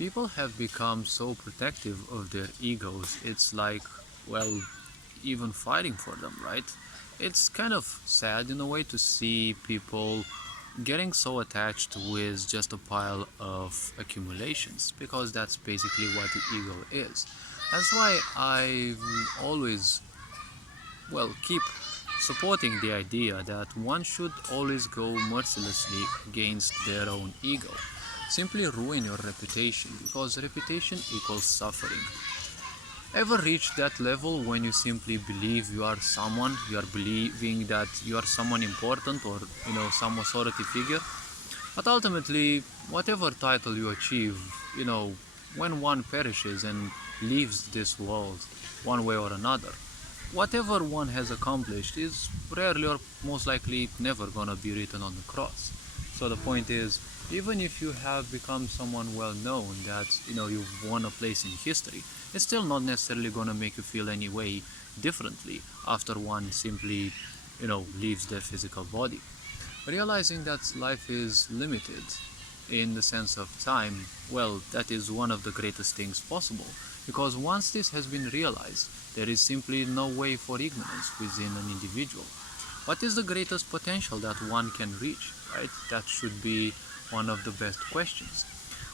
People have become so protective of their egos, it's like, well, even fighting for them, right? It's kind of sad in a way to see people getting so attached with just a pile of accumulations, because that's basically what the ego is. That's why I always, well, keep supporting the idea that one should always go mercilessly against their own ego. Simply ruin your reputation, because reputation equals suffering. Ever reach that level when you simply believe you are someone, you are believing that you are someone important, or some authority figure? But ultimately, whatever title you achieve, when one perishes and leaves this world one way or another, whatever one has accomplished is rarely or most likely never gonna be written on the cross. So the point is, even if you have become someone well known, that you've won a place in history, it's still not necessarily gonna make you feel any way differently after one simply leaves their physical body. Realizing that life is limited in the sense of time, well, that is one of the greatest things possible, because once this has been realized, there is simply no way for ignorance within an individual. What is the greatest potential that one can reach, right? That should be one of the best questions.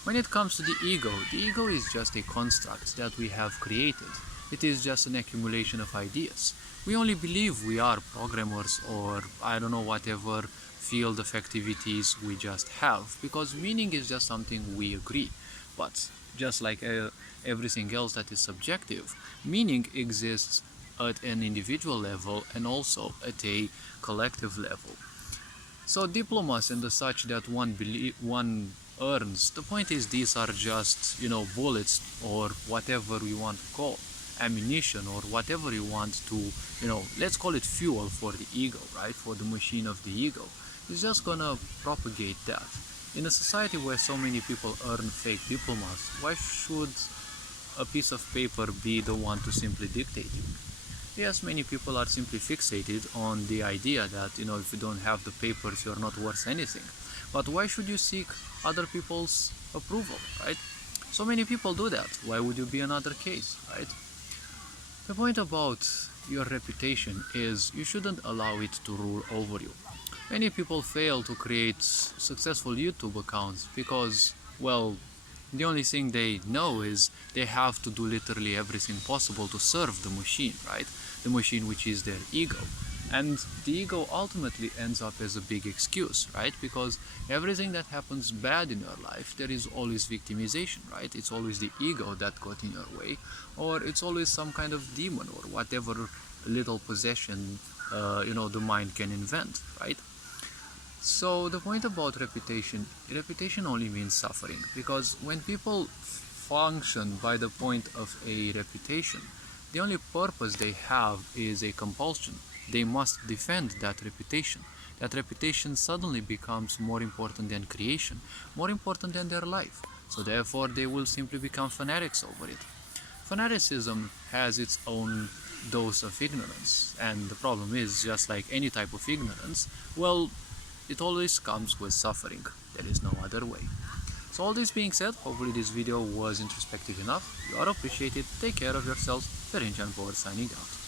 When it comes to the ego is just a construct that we have created. It is just an accumulation of ideas. We only believe we are programmers, or I don't know, whatever field of activities we just have, because meaning is just something we agree. But just like everything else that is subjective, meaning exists at an individual level and also at a collective level. So diplomas and the such that one earns, the point is, these are just bullets, or whatever you want to call ammunition, or whatever you want to let's call it fuel for the ego, right? For the machine of the ego. It's just gonna propagate that. In a society where so many people earn fake diplomas, why should a piece of paper be the one to simply dictate you? Yes, many people are simply fixated on the idea that if you don't have the papers, you're not worth anything. But why should you seek other people's approval, right? So many people do that. Why would you be another case, right? The point about your reputation is you shouldn't allow it to rule over you. Many people fail to create successful YouTube accounts because, well, the only thing they know is they have to do literally everything possible to serve the machine, right? The machine, which is their ego. And the ego ultimately ends up as a big excuse, right? Because everything that happens bad in your life, there is always victimization, right? It's always the ego that got in your way, or it's always some kind of demon, or whatever little possession the mind can invent, right? So the point about reputation only means suffering, because when people function by the point of a reputation, the only purpose they have is a compulsion. They must defend that reputation. That reputation suddenly becomes more important than creation, more important than their life. So therefore they will simply become fanatics over it. Fanaticism has its own dose of ignorance, and the problem is, just like any type of ignorance, well, it always comes with suffering. There is no other way. So all this being said, hopefully this video was introspective enough. You are appreciated. Take care of yourselves. Ferenc Power signing out.